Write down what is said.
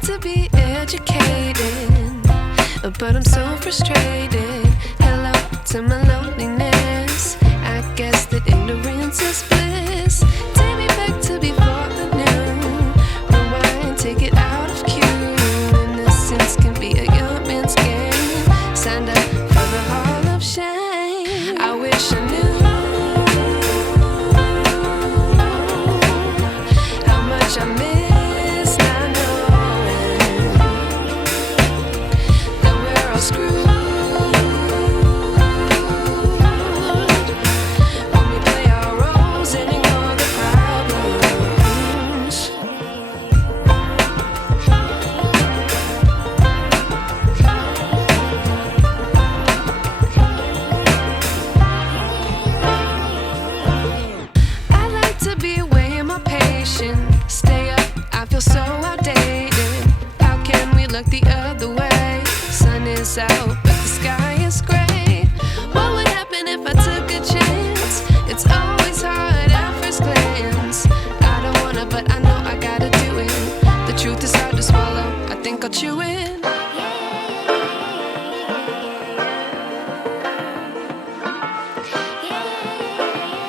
like to be educated, but I'm so frustrated. Hello to my loneliness. I guess that ignorance is bliss. Take me back to before I knew. Rewind, take it out of cue. Innocence can be a young man's game. Signed up for the hall of shame. I wish I knew how much I miss not knowing that we're all screwed. Stay up, I feel so outdated. How can we look the other way? Sun is out, but the sky is gray. What would happen if I took a chance? It's always hard at first glance. I don't wanna, but I know I gotta do it. The truth is hard to swallow, I think I'll chew it.